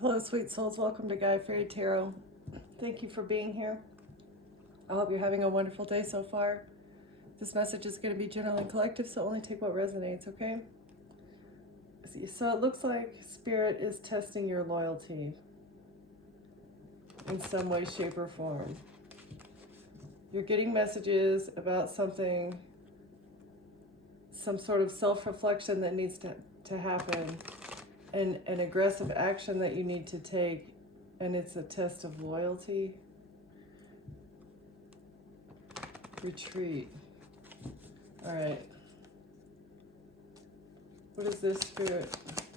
Hello, sweet souls. Welcome to Guy Fairy Tarot. Thank you for being here. I hope you're having a wonderful day so far. This message is going to be general and collective, so only take what resonates, okay? So it looks like Spirit is testing your loyalty in some way, shape, or form. You're getting messages about something, some sort of self-reflection that needs to happen, and an aggressive action that you need to take, and it's a test of loyalty. Retreat. All right. What is this, Spirit?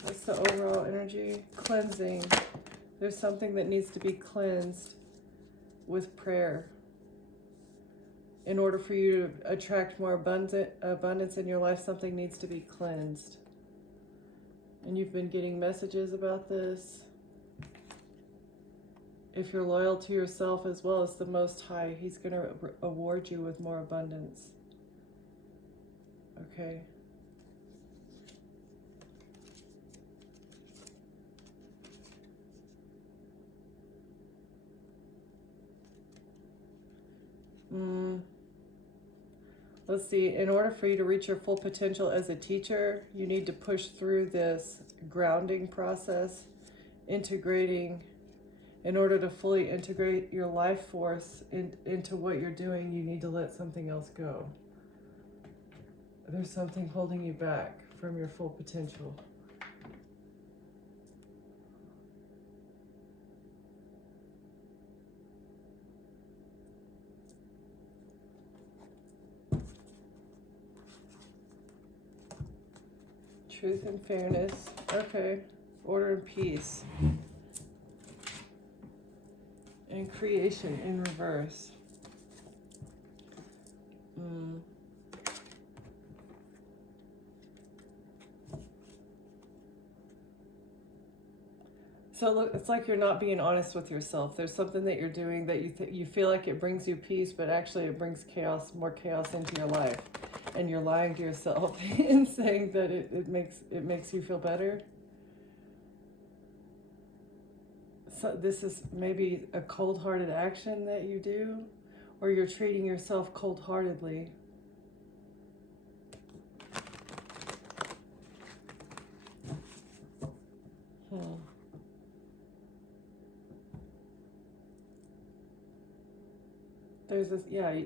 What's the overall energy? Cleansing. There's something that needs to be cleansed with prayer. In order for you to attract more abundance in your life, something needs to be cleansed. And you've been getting messages about this. If you're loyal to yourself as well as the Most High, He's going to award you with more abundance. Okay. Let's see, in order for you to reach your full potential as a teacher, you need to push through this grounding process, integrating. In order to fully integrate your life force into what you're doing, you need to let something else go. There's something holding you back from your full potential. Truth and fairness. Okay. Order and peace. And creation in reverse. So look, it's like you're not being honest with yourself. There's something that you're doing that you feel like it brings you peace, but actually it brings chaos, more chaos into your life. And you're lying to yourself and saying that it makes you feel better. So this is maybe a cold-hearted action that you do, or you're treating yourself cold-heartedly.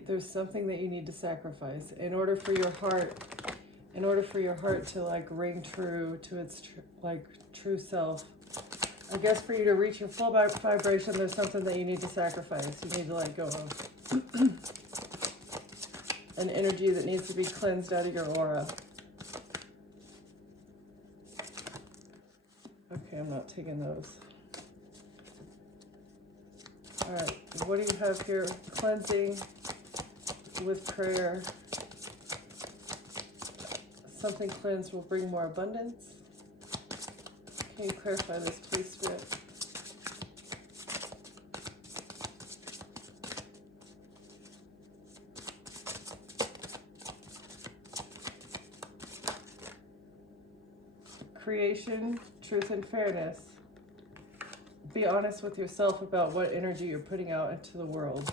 There's something that you need to sacrifice in order for your heart to like ring true to its true self. I guess for you to reach your full vibration, there's something that you need to sacrifice. You need to let go of an energy that needs to be cleansed out of your aura. Okay, I'm not taking those. All right, what do you have here? Cleansing with prayer. Something cleansed will bring more abundance. Can you clarify this, please, Spirit? Creation, truth, and fairness. Be honest with yourself about what energy you're putting out into the world.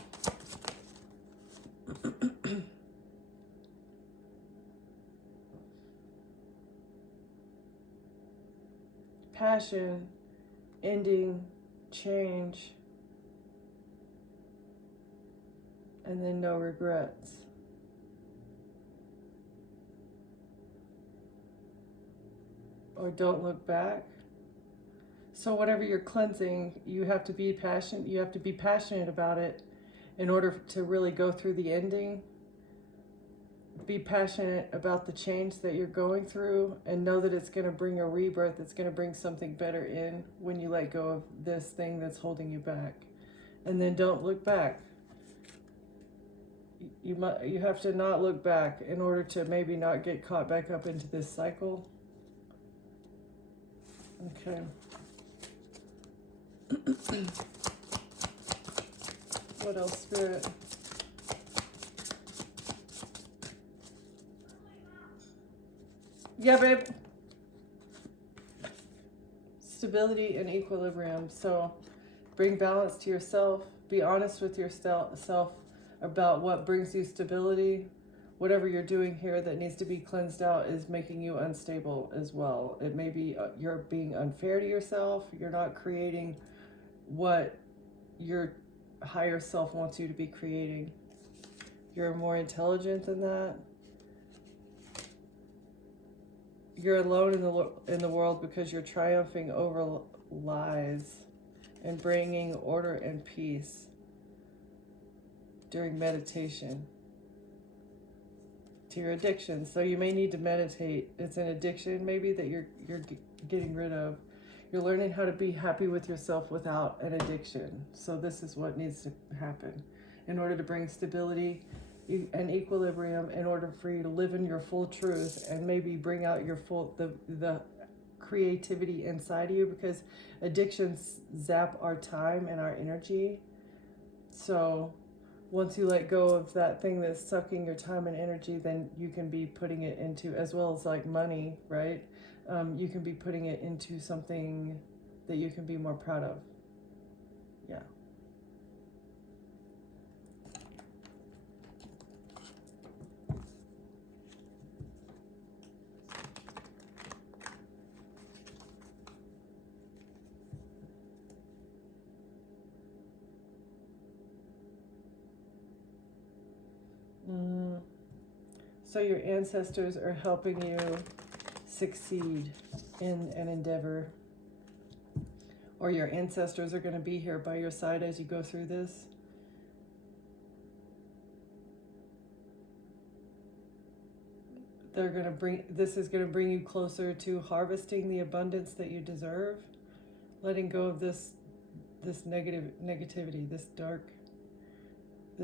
Passion, ending, change, and then no regrets. Or don't look back. So whatever you're cleansing, you have to be passionate. You have to be passionate about it in order to really go through the ending. Be passionate about the change that you're going through, and know that it's going to bring a rebirth. It's going to bring something better in when you let go of this thing that's holding you back. And then don't look back. You have to not look back in order to maybe not get caught back up into this cycle. Okay. What else, Spirit? Yeah, babe. stability and equilibrium. So bring balance to yourself. Be honest with yourself about what brings you stability. Whatever you're doing here that needs to be cleansed out is making you unstable as well. It may be you're being unfair to yourself. You're not creating what your higher self wants you to be creating. You're more intelligent than that. You're alone in the world because you're triumphing over lies and bringing order and peace during meditation to your addiction. So you may need to meditate. It's an addiction maybe that you're getting rid of. You're learning how to be happy with yourself without an addiction. So this is what needs to happen in order to bring stability and equilibrium, in order for you to live in your full truth and maybe bring out your full the creativity inside of you, because addictions zap our time and our energy. So once you let go of that thing that's sucking your time and energy, then you can be putting it into, as well as like money, right? You can be putting it into something that you can be more proud of. Yeah. So your ancestors are helping you succeed in an endeavor, or your ancestors are going to be here by your side as you go through this. This is going to bring you closer to harvesting the abundance that you deserve, letting go of this negativity, this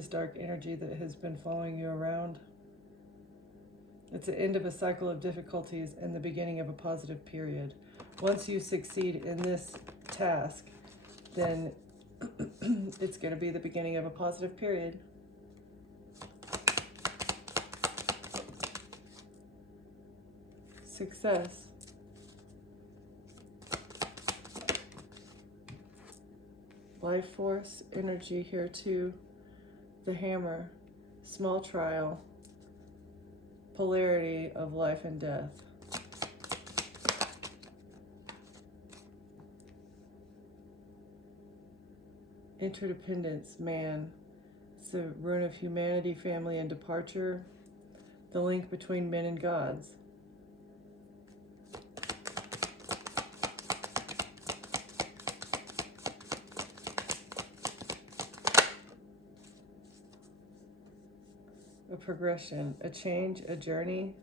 dark energy that has been following you around. It's the end of a cycle of difficulties and the beginning of a positive period. Once you succeed in this task, then it's going to be the beginning of a positive period. Success. Life force energy here too. The hammer. Small trial. Polarity of life and death. Interdependence, man. It's the rune of humanity, family, and departure. The link between men and gods. A progression, a change, a journey,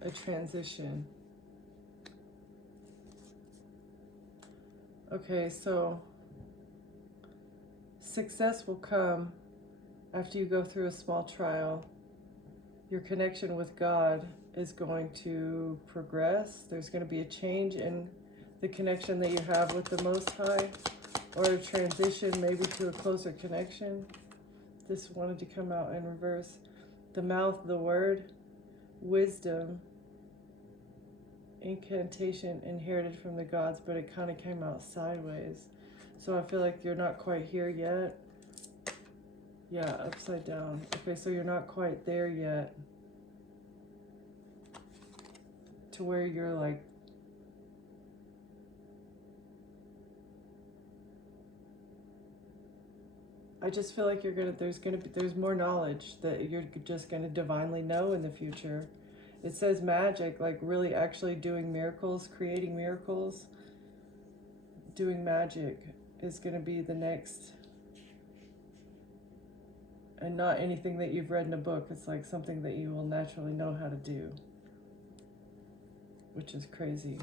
a transition. Okay, so success will come after you go through a small trial. Your connection with God is going to progress. There's going to be a change in the connection that you have with the Most High, or a transition maybe to a closer connection. This wanted to come out in reverse. The mouth, the word, wisdom, incantation inherited from the gods, but it kind of came out sideways. So I feel like you're not quite here yet. Yeah, upside down. Okay, so you're not quite there yet to where you're like, I just feel like there's more knowledge that you're just gonna divinely know in the future. It says magic, like really actually doing miracles, creating miracles, doing magic is gonna be the next, and not anything that you've read in a book. It's like something that you will naturally know how to do, which is crazy.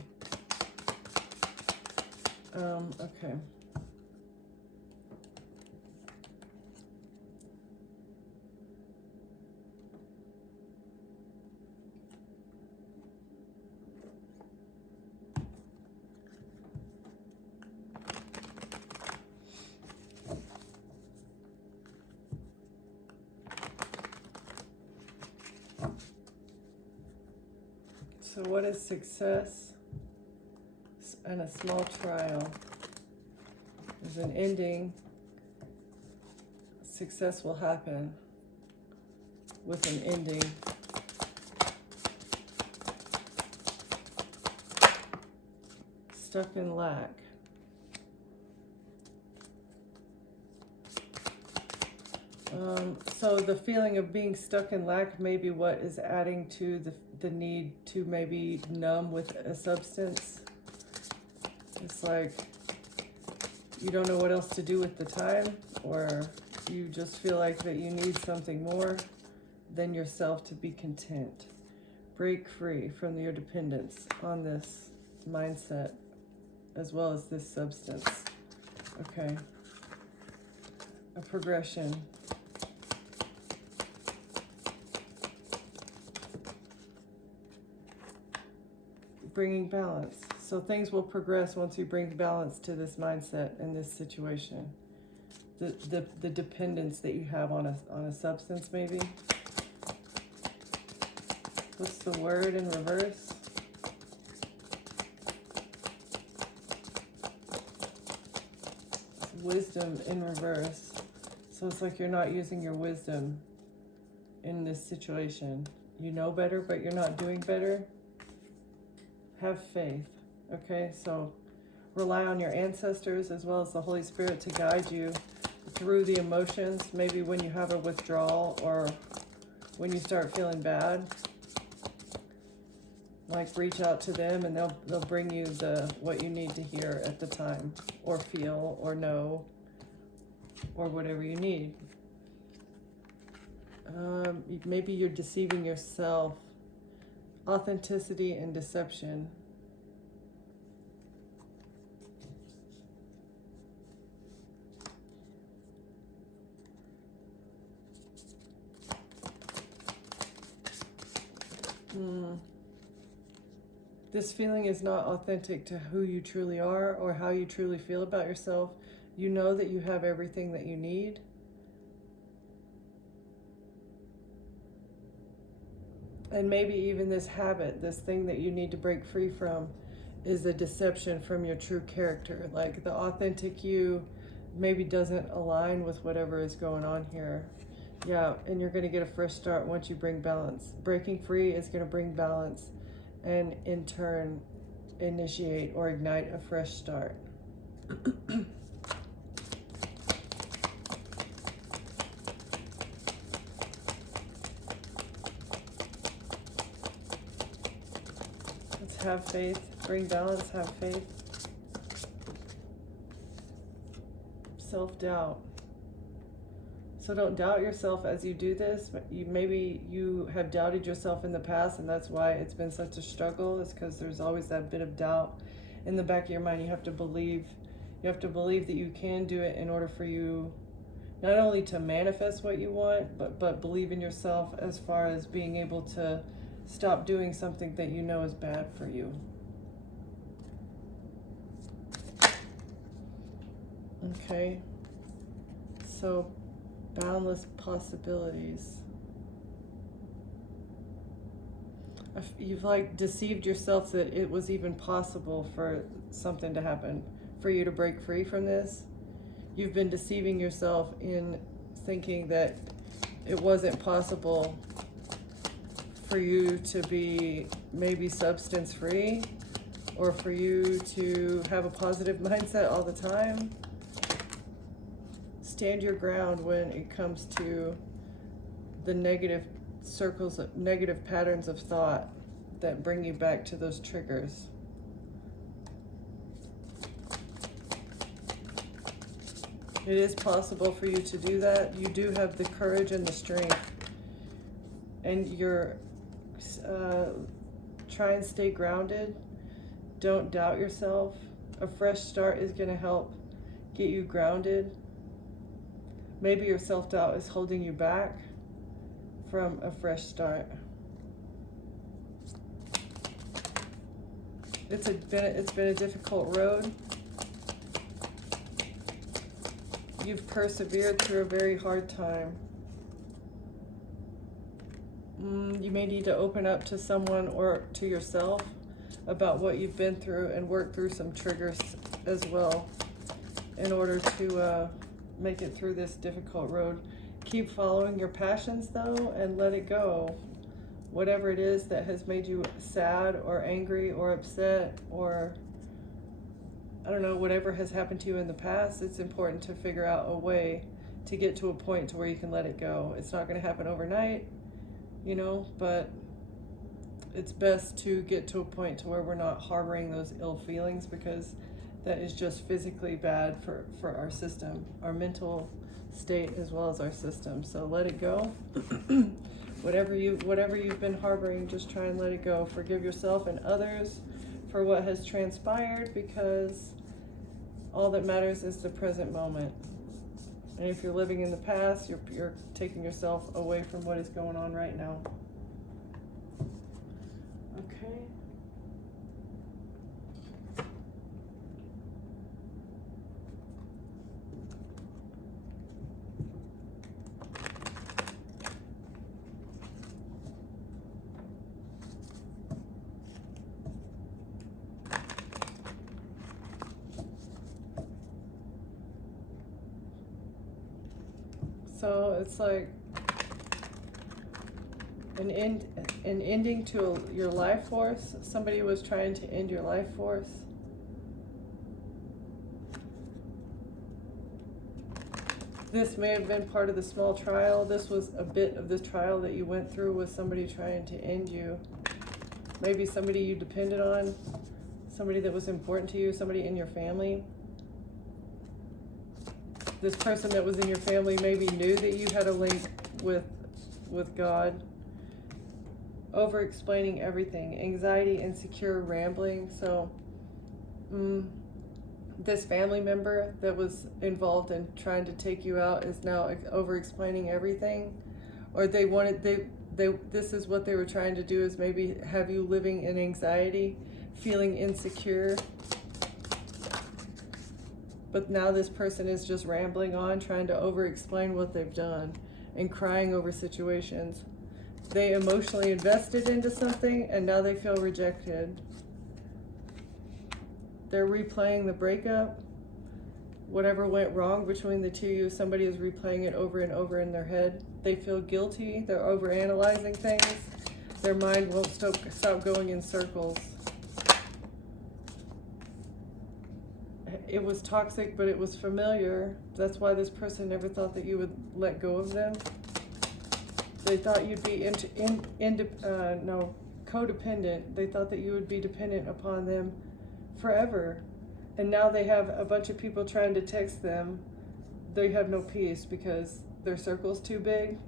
Okay. So what is success? and a small trial. There's an ending. Success will happen with an ending. Stuck in lack. So the feeling of being stuck in lack may be what is adding to the need to maybe numb with a substance. It's like you don't know what else to do with the time, or you just feel like that you need something more than yourself to be content. Break free from your dependence on this mindset as well as this substance. Okay. A progression. Bringing balance. So things will progress once you bring balance to this mindset and this situation. The dependence that you have on a substance, maybe. What's the word in reverse? Wisdom in reverse. So it's like you're not using your wisdom in this situation. You know better, but you're not doing better. Have faith. Okay, so rely on your ancestors as well as the Holy Spirit to guide you through the emotions. Maybe when you have a withdrawal or when you start feeling bad, like reach out to them and they'll bring you what you need to hear at the time, or feel, or know, or whatever you need. Maybe you're deceiving yourself. Authenticity and deception. This feeling is not authentic to who you truly are or how you truly feel about yourself. You know that you have everything that you need. And maybe even this habit, this thing that you need to break free from, is a deception from your true character. Like the authentic you maybe doesn't align with whatever is going on here. Yeah, and you're going to get a fresh start once you bring balance. Breaking free is going to bring balance and in turn initiate or ignite a fresh start. Have faith, bring balance, have faith. Self-doubt. So don't doubt yourself as you do this. Maybe you have doubted yourself in the past, and that's why it's been such a struggle. It's because there's always that bit of doubt in the back of your mind. You have to believe that you can do it in order for you not only to manifest what you want, but believe in yourself as far as being able to stop doing something that you know is bad for you. Okay. So, boundless possibilities. You've like deceived yourself that it was even possible for something to happen, for you to break free from this. You've been deceiving yourself in thinking that it wasn't possible for you to be maybe substance free, or for you to have a positive mindset all the time. Stand your ground when it comes to the negative circles, negative patterns of thought that bring you back to those triggers. It is possible for you to do that. You do have the courage and the strength, and you're try and stay grounded. Don't doubt yourself. A fresh start is going to help get you grounded. Maybe your self-doubt is holding you back from a fresh start. It's been a difficult road. You've persevered through a very hard time. You may need to open up to someone or to yourself about what you've been through and work through some triggers as well in order to make it through this difficult road. Keep following your passions though, and let it go. Whatever it is that has made you sad or angry or upset, or I don't know, whatever has happened to you in the past, it's important to figure out a way to get to a point to where you can let it go. It's not going to happen overnight, you know, but it's best to get to a point to where we're not harboring those ill feelings, because that is just physically bad for our system, our mental state as well as our system. So let it go. Whatever you've been harboring, just try and let it go. Forgive yourself and others for what has transpired, because all that matters is the present moment. And if you're living in the past, you're taking yourself away from what is going on right now. Okay. So it's like an ending to your life force. Somebody was trying to end your life force. This may have been part of the small trial. This was a bit of the trial that you went through with somebody trying to end you. Maybe somebody you depended on, somebody that was important to you, somebody in your family. This person that was in your family maybe knew that you had a link with God. Over-explaining everything. Anxiety, insecure, rambling. So this family member that was involved in trying to take you out is now over-explaining everything. Or this is what they were trying to do, is maybe have you living in anxiety, feeling insecure. But now this person is just rambling on, trying to over-explain what they've done and crying over situations. They emotionally invested into something and now they feel rejected. They're replaying the breakup. Whatever went wrong between the two of you, somebody is replaying it over and over in their head. They feel guilty. They're overanalyzing things. Their mind won't stop going in circles. It was toxic, but it was familiar. That's why this person never thought that you would let go of them. They thought you'd be codependent. They thought that you would be dependent upon them forever. And now they have a bunch of people trying to text them. They have no peace because their circle's too big.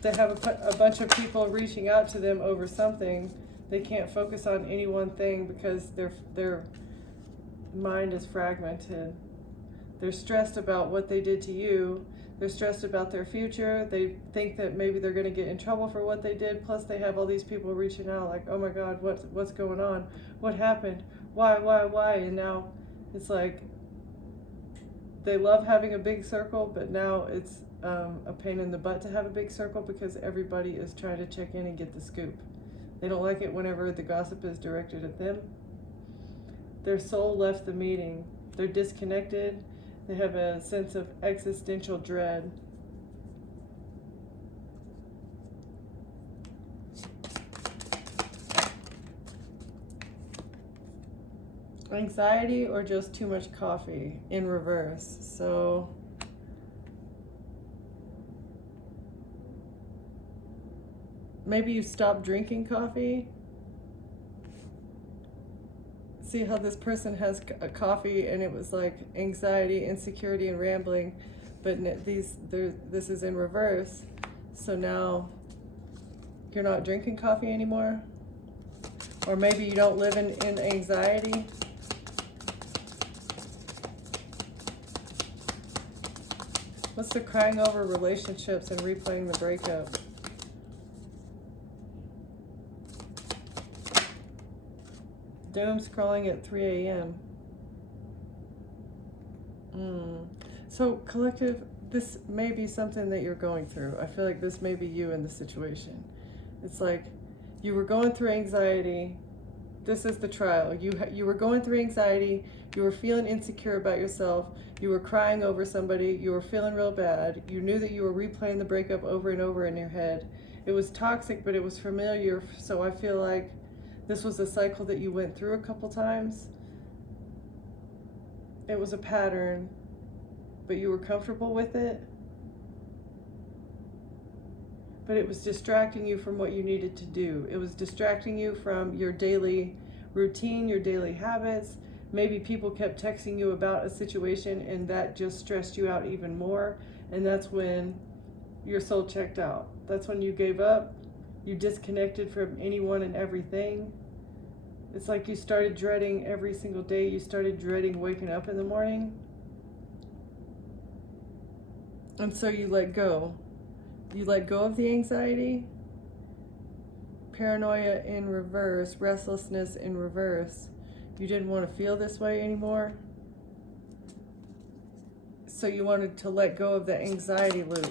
They have a bunch of people reaching out to them over something. They can't focus on any one thing because their mind is fragmented. They're stressed about what they did to you. They're stressed about their future. They think that maybe they're going to get in trouble for what they did. Plus they have all these people reaching out like, oh my God, what's going on? What happened? Why? And now it's like they love having a big circle, but now it's a pain in the butt to have a big circle because everybody is trying to check in and get the scoop. They don't like it whenever the gossip is directed at them. Their soul left the meeting. They're disconnected. They have a sense of existential dread. Anxiety or just too much coffee in reverse. So maybe you stopped drinking coffee. See how this person has a coffee and it was like anxiety, insecurity, and rambling, but this is in reverse. So now you're not drinking coffee anymore, or maybe you don't live in anxiety. What's the crying over relationships and replaying the breakup? Doom scrolling at 3 a.m. So collective, this may be something that you're going through. I feel like this may be you in the situation. It's like you were going through anxiety. This is the trial. You were going through anxiety. You were feeling insecure about yourself. You were crying over somebody. You were feeling real bad. You knew that you were replaying the breakup over and over in your head. It was toxic, but it was familiar. So I feel like this was a cycle that you went through a couple times. It was a pattern, but you were comfortable with it. But it was distracting you from what you needed to do. It was distracting you from your daily routine, your daily habits. Maybe people kept texting you about a situation and that just stressed you out even more. And that's when your soul checked out. That's when you gave up. You disconnected from anyone and everything. It's like you started dreading every single day. You started dreading waking up in the morning. And so you let go. You let go of the anxiety, paranoia in reverse, restlessness in reverse. You didn't want to feel this way anymore. So you wanted to let go of the anxiety loop.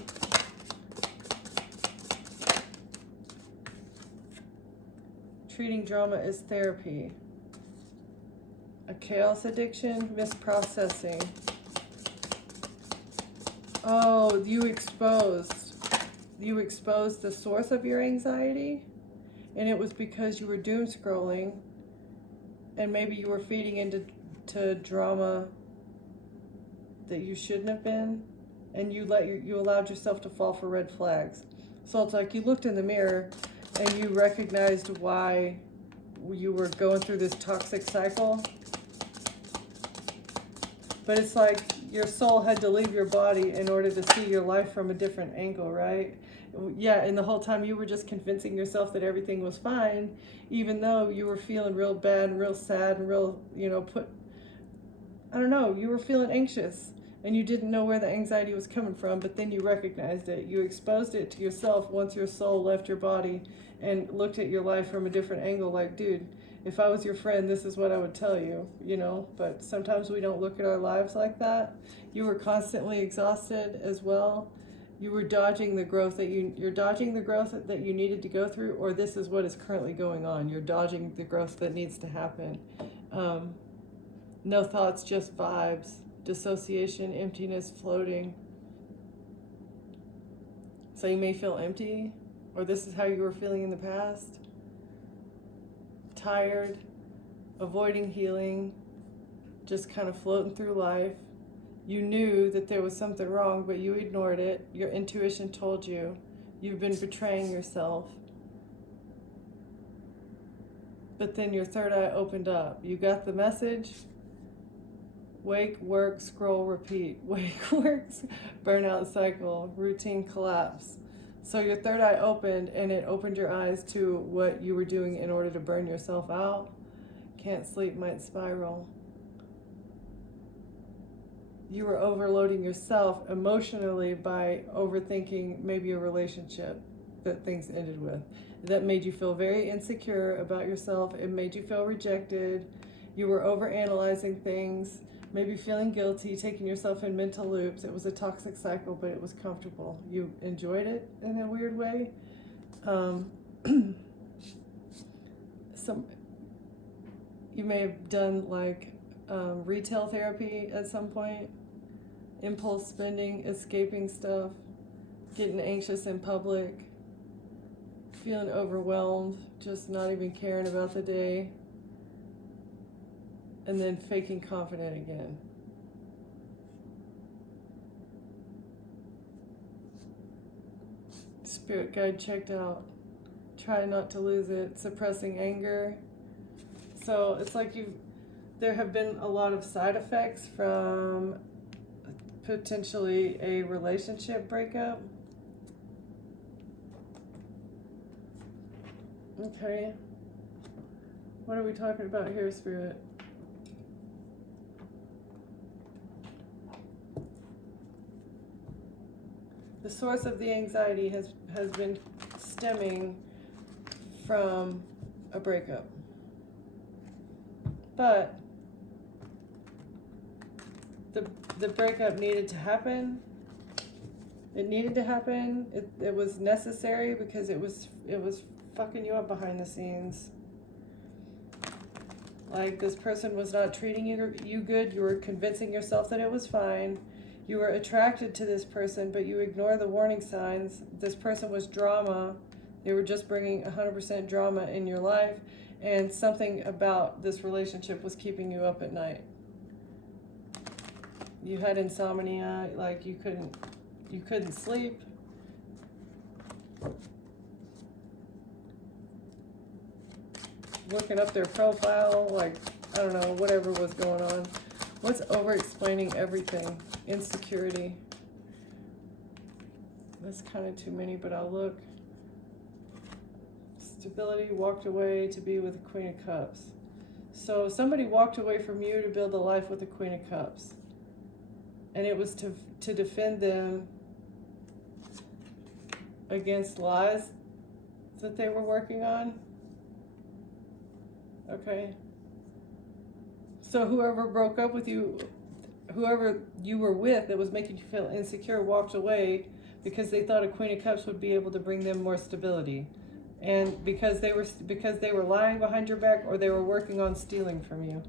Treating drama as therapy. A chaos addiction, misprocessing. Oh, you exposed the source of your anxiety, and it was because you were doom scrolling, and maybe you were feeding into drama that you shouldn't have been, and you allowed yourself to fall for red flags. So it's like you looked in the mirror and you recognized why you were going through this toxic cycle. But it's like your soul had to leave your body in order to see your life from a different angle, right? Yeah, and the whole time you were just convincing yourself that everything was fine, even though you were feeling real bad and real sad and real, you were feeling anxious and you didn't know where the anxiety was coming from, but then you recognized it. You exposed it to yourself once your soul left your body and looked at your life from a different angle, like, dude, if I was your friend, this is what I would tell you, but sometimes we don't look at our lives like that. You were constantly exhausted as well. You were dodging the growth you're dodging the growth that you needed to go through, or this is what is currently going on. You're dodging the growth that needs to happen. No thoughts, just vibes, dissociation, emptiness, floating. So you may feel empty, or this is how you were feeling in the past. Tired, avoiding healing, just kind of floating through life. You knew that there was something wrong, but you ignored it. Your intuition told you. You've been betraying yourself. But then your third eye opened up. You got the message. Wake, work, scroll, repeat. Wake, work, burnout cycle, routine collapse. So your third eye opened, and it opened your eyes to what you were doing in order to burn yourself out. Can't sleep, might spiral. You were overloading yourself emotionally by overthinking maybe a relationship that things ended with. That made you feel very insecure about yourself. It made you feel rejected. You were overanalyzing things, maybe feeling guilty, taking yourself in mental loops. It was a toxic cycle, but it was comfortable. You enjoyed it in a weird way. You may have done retail therapy at some point. Impulse spending, escaping stuff, getting anxious in public, feeling overwhelmed, just not even caring about the day, and then faking confident again. Spirit guide checked out. Try not to lose it. Suppressing anger. So it's like there have been a lot of side effects from potentially a relationship breakup. Okay. What are we talking about here, Spirit? The source of the anxiety has been stemming from a breakup. But the breakup needed to happen It needed to happen. It was necessary because it was fucking you up behind the scenes. Like, this person was not treating you good. You were convincing yourself that it was fine. You were attracted to this person, but you ignore the warning signs. This person was drama. They were just bringing 100% drama in your life, and something about this relationship was keeping you up at night. You had insomnia, like you couldn't sleep. Looking up their profile, like, I don't know, whatever was going on. What's over-explaining everything? Insecurity. That's kind of too many, but I'll look. Stability, walked away to be with the Queen of Cups. So somebody walked away from you to build a life with the Queen of Cups. And it was to defend them against lies that they were working on. Okay. So whoever broke up with you, whoever you were with that was making you feel insecure, walked away because they thought a Queen of Cups would be able to bring them more stability. And because they were lying behind your back, or they were working on stealing from you.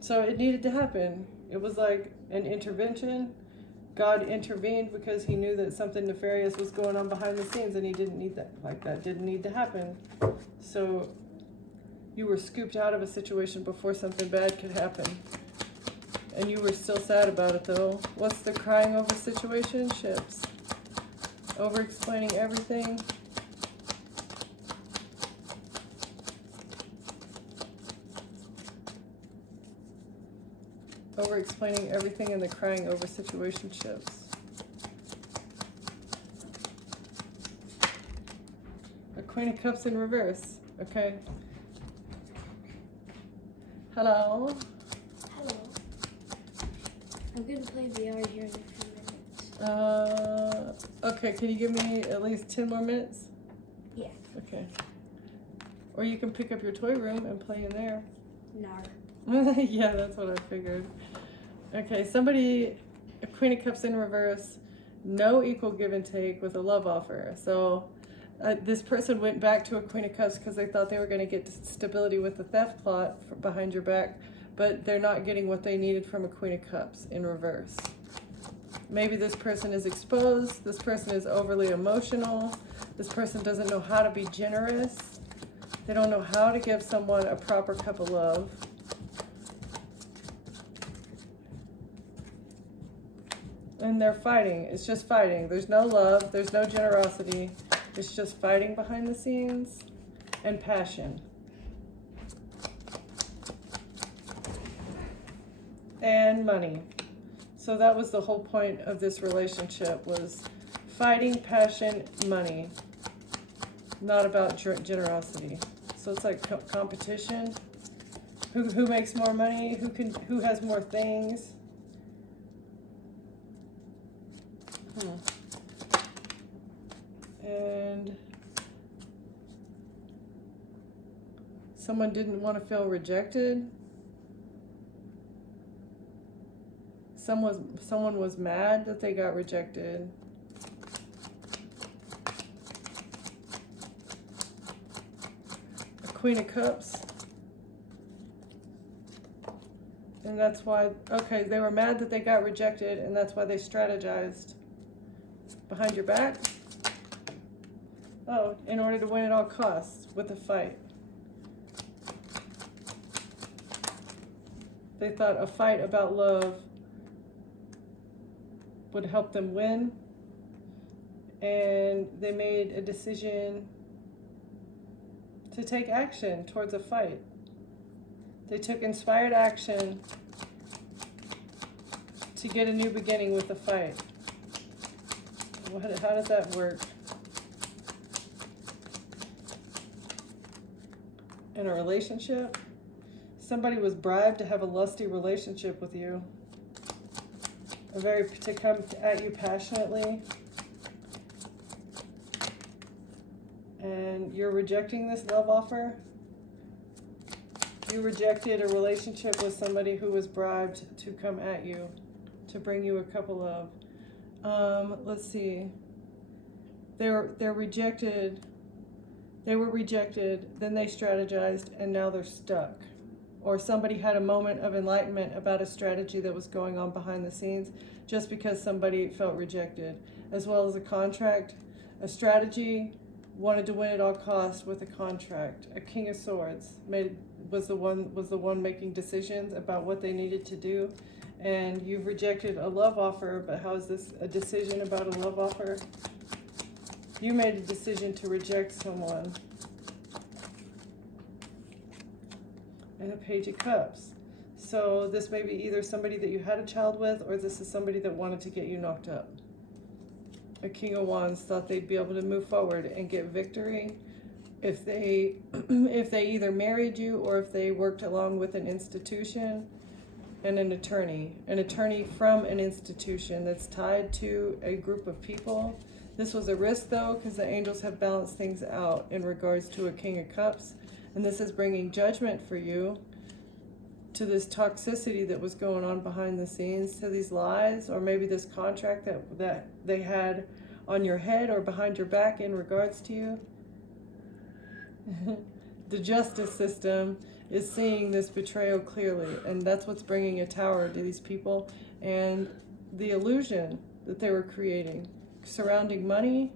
So it needed to happen. It was like an intervention. God intervened because he knew that something nefarious was going on behind the scenes, and he didn't need that. Like, that didn't need to happen. So you were scooped out of a situation before something bad could happen. And you were still sad about it, though. What's the crying over situationships? Over-explaining everything. Over-explaining everything and the crying over situationships. A Queen of Cups in reverse. Okay. Hello. Hello. I'm going to play VR here in a few minutes. Okay, can you give me at least 10 more minutes? Yeah. Okay. Or you can pick up your toy room and play in there. Nar. Yeah, that's what I figured. Okay, a Queen of Cups in reverse, no equal give and take with a love offer. So this person went back to a Queen of Cups because they thought they were going to get stability with the theft plot behind your back, but they're not getting what they needed from a Queen of Cups in reverse. Maybe this person is exposed, this person is overly emotional, this person doesn't know how to be generous, they don't know how to give someone a proper cup of love. And they're fighting. It's just fighting. There's no love. There's no generosity. It's just fighting behind the scenes and passion. And money. So that was the whole point of this relationship, was fighting, passion, money. Not about generosity. So it's like competition. Who makes more money? Who has more things? And someone didn't want to feel rejected. Someone was mad that they got rejected. A Queen of Cups. And that's why, okay, they were mad that they got rejected, and that's why they strategized. Behind your back? Oh, in order to win at all costs with a fight. They thought a fight about love would help them win, and they made a decision to take action towards a fight. They took inspired action to get a new beginning with a fight. How does that work? In a relationship? Somebody was bribed to have a lusty relationship with you. To come at you passionately. And you're rejecting this love offer? You rejected a relationship with somebody who was bribed to come at you. to bring you a couple of. Let's see. They're rejected. They were rejected, then they strategized, and now they're stuck. Or somebody had a moment of enlightenment about a strategy that was going on behind the scenes just because somebody felt rejected. As well as a contract, a strategy, wanted to win at all costs with a contract. A King of Swords was the one making decisions about what they needed to do. And you've rejected a love offer, but how is this a decision about a love offer? You made a decision to reject someone. And a Page of Cups. So this may be either somebody that you had a child with, or this is somebody that wanted to get you knocked up. A King of Wands thought they'd be able to move forward and get victory if they either married you or if they worked along with an institution and an attorney from an institution that's tied to a group of people. This was a risk, though, because the angels have balanced things out in regards to a King of Cups. And this is bringing judgment for you to this toxicity that was going on behind the scenes, to these lies, or maybe this contract that they had on your head or behind your back in regards to you. The justice system is seeing this betrayal clearly, and that's what's bringing a Tower to these people. And the illusion that they were creating surrounding money,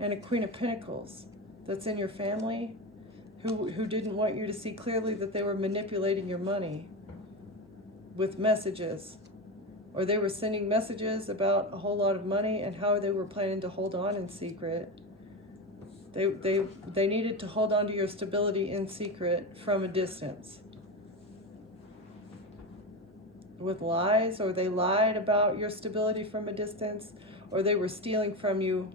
and a Queen of Pentacles that's in your family who didn't want you to see clearly that they were manipulating your money with messages, or they were sending messages about a whole lot of money and how they were planning to hold on in secret. They needed to hold on to your stability in secret from a distance with lies, or they lied about your stability from a distance, or they were stealing from you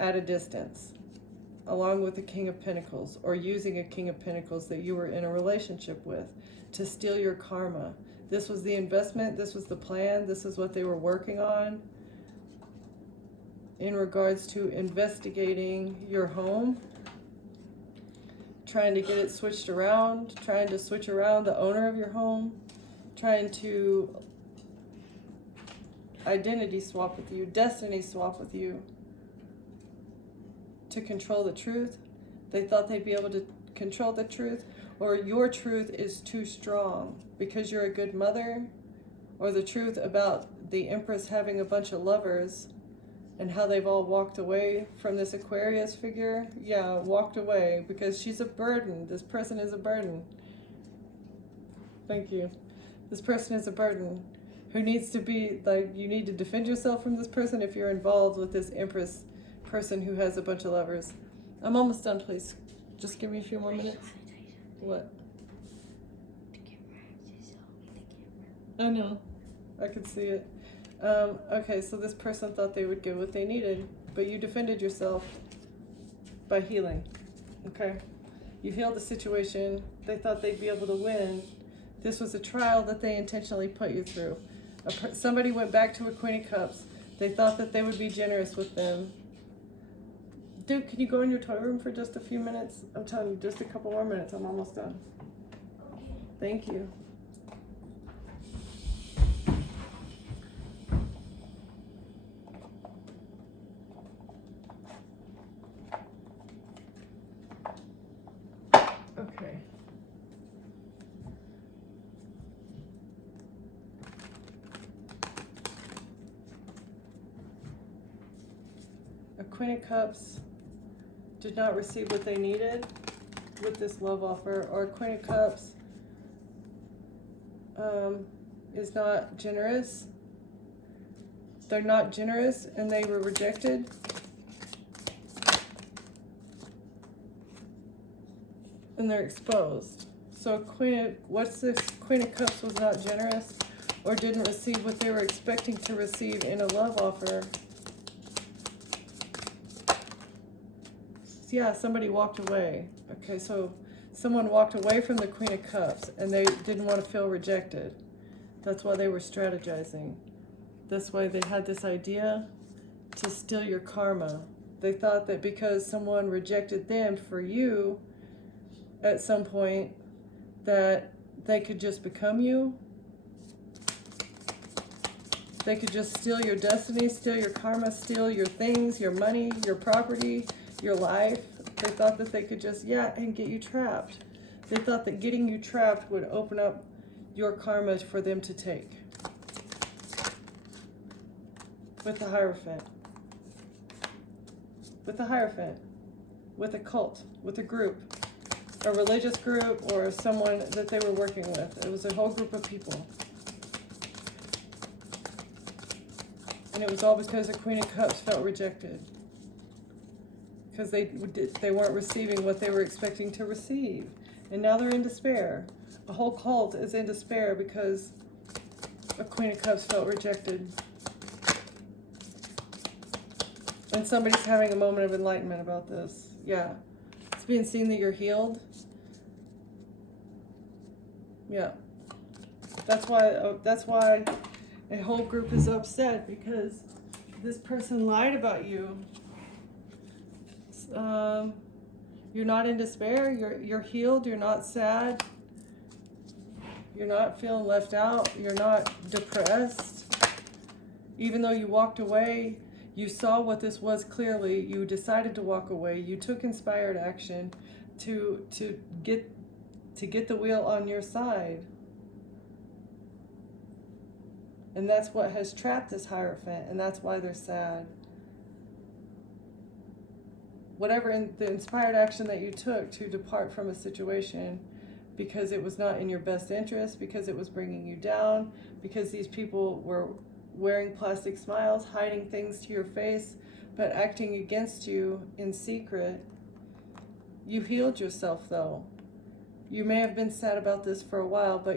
at a distance, along with the King of Pentacles, or using a King of Pentacles that you were in a relationship with to steal your karma. This was the investment, this was the plan, this is what they were working on in regards to investigating your home, trying to get it switched around, trying to switch around the owner of your home, trying to identity swap with you, destiny swap with you, to control the truth. They thought they'd be able to control the truth, or your truth is too strong because you're a good mother, or the truth about the Empress having a bunch of lovers and how they've all walked away from this Aquarius figure. Yeah, walked away because she's a burden. This person is a burden. Thank you. This person is a burden who needs to be, like, you need to defend yourself from this person if you're involved with this Empress person who has a bunch of lovers. I'm almost done, please. Just give me a few more minutes. What? I know. I could see it. Okay, so this person thought they would get what they needed, but you defended yourself by healing. Okay? You healed the situation. They thought they'd be able to win. This was a trial that they intentionally put you through. Somebody went back to a Queen of Cups. They thought that they would be generous with them. Dude, can you go in your toy room for just a few minutes? I'm telling you, just a couple more minutes. I'm almost done. Okay. Thank you. Okay. A Queen of Cups did not receive what they needed with this love offer, or a Queen of Cups is not generous. They're not generous and they were rejected. And they're exposed. So what's this? Queen of Cups was not generous or didn't receive what they were expecting to receive in a love offer. Yeah, somebody walked away. Okay, so someone walked away from the Queen of Cups and they didn't want to feel rejected. That's why they were strategizing. This way they had this idea to steal your karma. They thought that because someone rejected them for you at some point, that they could just become you. They could just steal your destiny, steal your karma, steal your things, your money, your property, your life. They thought that they could just, and get you trapped. They thought that getting you trapped would open up your karma for them to take. With the Hierophant. With the Hierophant. With a cult. With a group. A religious group or someone that they were working with. It was a whole group of people. And it was all because the Queen of Cups felt rejected. Because they weren't receiving what they were expecting to receive. And now they're in despair. A whole cult is in despair because a Queen of Cups felt rejected. And somebody's having a moment of enlightenment about this. Yeah. It's being seen that you're healed. Yeah. That's why a whole group is upset, because this person lied about you. You're not in despair. You're healed. You're not sad. You're not feeling left out. You're not depressed. Even though you walked away, you saw what this was clearly. You decided to walk away. You took inspired action to get the wheel on your side. And that's what has trapped this Hierophant, and that's why they're sad. Whatever the inspired action that you took to depart from a situation because it was not in your best interest, because it was bringing you down, because these people were wearing plastic smiles, hiding things to your face, but acting against you in secret. You healed yourself, though. You may have been sad about this for a while, but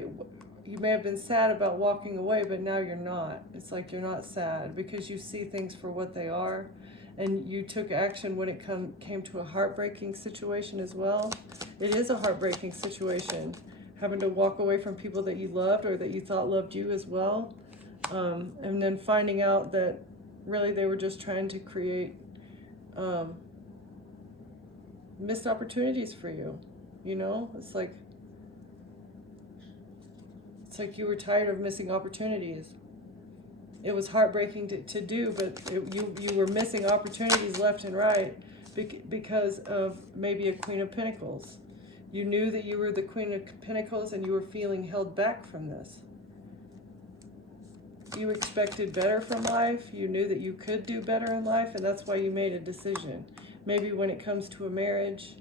you may have been sad about walking away, but now you're not. It's like you're not sad because you see things for what they are, and you took action when it came to a heartbreaking situation as well. It is a heartbreaking situation, having to walk away from people that you loved or that you thought loved you as well. And then finding out that really they were just trying to create missed opportunities for you. You know, it's like you were tired of missing opportunities. It was heartbreaking to do, but you were missing opportunities left and right because of maybe a Queen of Pentacles. You knew that you were the Queen of Pentacles and you were feeling held back from this. You expected better from life. You knew that you could do better in life, and that's why you made a decision. Maybe when it comes to a marriage,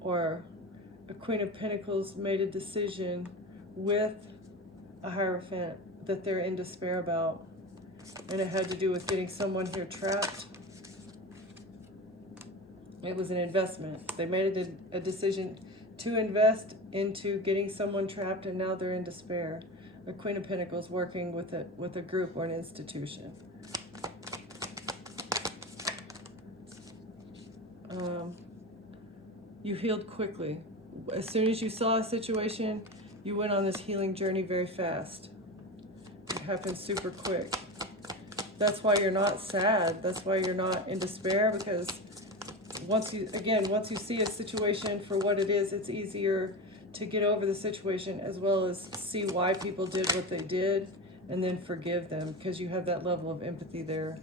or a Queen of Pentacles made a decision with a Hierophant that they're in despair about, and it had to do with getting someone here trapped. It was an investment. They made a decision to invest into getting someone trapped, and now they're in despair. A Queen of Pentacles working with a group or an institution. You healed quickly. As soon as you saw a situation, you went on this healing journey very fast. It happened super quick. That's why you're not sad. That's why you're not in despair, because once you see a situation for what it is, it's easier to get over the situation, as well as see why people did what they did, and then forgive them, because you have that level of empathy there.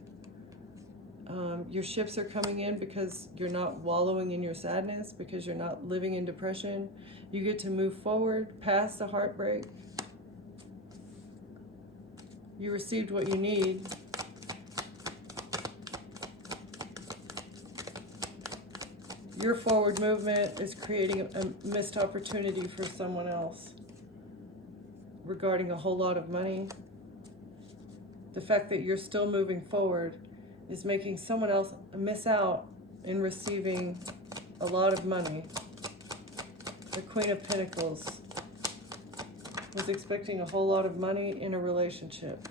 Your ships are coming in because you're not wallowing in your sadness, because you're not living in depression. You get to move forward past the heartbreak. You received what you need. Your forward movement is creating a missed opportunity for someone else regarding a whole lot of money. The fact that you're still moving forward is making someone else miss out in receiving a lot of money. The Queen of Pentacles was expecting a whole lot of money in a relationship.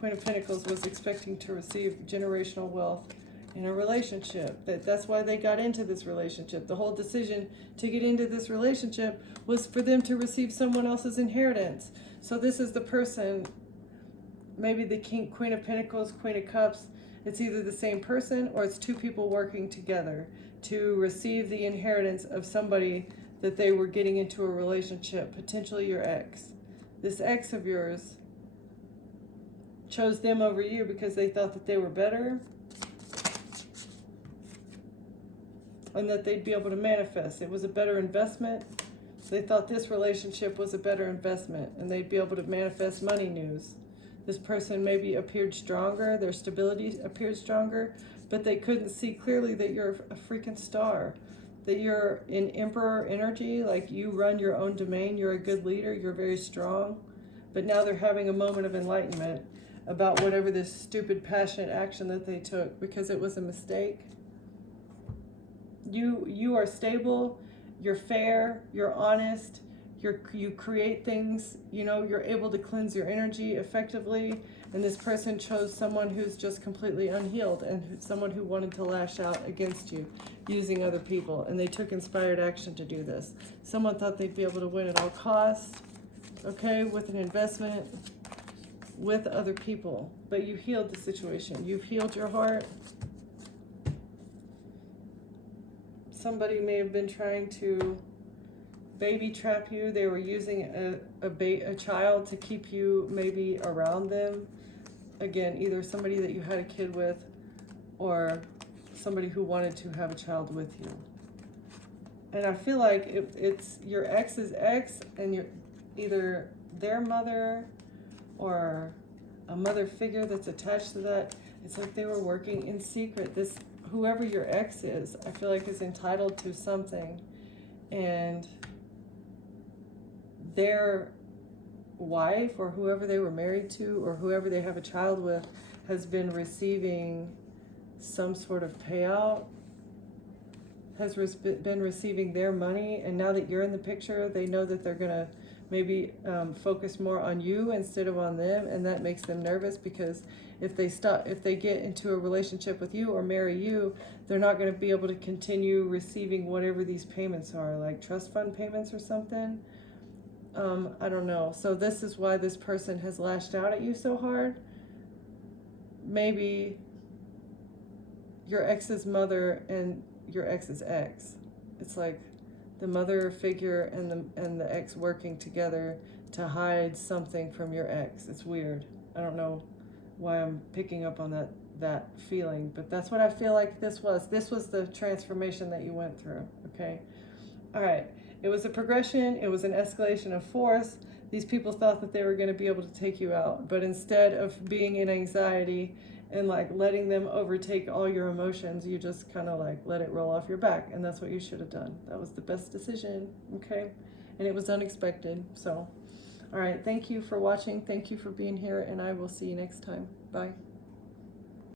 Queen of Pentacles was expecting to receive generational wealth in a relationship. That's why they got into this relationship. The whole decision to get into this relationship was for them to receive someone else's inheritance. So this is the person, maybe the Queen of Pentacles, Queen of Cups. It's either the same person or it's two people working together to receive the inheritance of somebody that they were getting into a relationship, potentially your ex. This ex of yours chose them over you because they thought that they were better and that they'd be able to manifest. It was a better investment. They thought this relationship was a better investment and they'd be able to manifest money news. This person maybe appeared stronger, their stability appeared stronger, but they couldn't see clearly that you're a freaking star, that you're in emperor energy, like you run your own domain, you're a good leader, you're very strong. But now they're having a moment of enlightenment about whatever this stupid, passionate action that they took because it was a mistake. You are stable, you're fair, you're honest, you create things, you're able to cleanse your energy effectively, and this person chose someone who's just completely unhealed and someone who wanted to lash out against you using other people, and they took inspired action to do this. Someone thought they'd be able to win at all costs, okay, with an investment with other people, but you healed the situation. You've healed your heart. Somebody may have been trying to baby trap you. They were using a child to keep you maybe around them. Again, either somebody that you had a kid with or somebody who wanted to have a child with you. And I feel like it's your ex's ex and you're either their mother or a mother figure that's attached to that. It's like they were working in secret. Whoever your ex is, I feel like is entitled to something, and their wife or whoever they were married to or whoever they have a child with has been receiving some sort of payout, has been receiving their money, and now that you're in the picture, they know that they're going to maybe focus more on you instead of on them, and that makes them nervous because if they get into a relationship with you or marry you, they're not going to be able to continue receiving whatever these payments are, like trust fund payments or something. I don't know. So this is why this person has lashed out at you so hard. Maybe your ex's mother and your ex's ex. It's like the mother figure and the ex working together to hide something from your ex. It's weird. I don't know why I'm picking up on that feeling, but that's what I feel like this was. This was the transformation that you went through, okay? All right. It was a progression. It was an escalation of force. These people thought that they were going to be able to take you out, but instead of being in anxiety and like letting them overtake all your emotions, you just kind of like let it roll off your back, and that's what you should have done. That was the best decision, okay? And it was unexpected. So, all right, thank you for watching. Thank you for being here, and I will see you next time. Bye.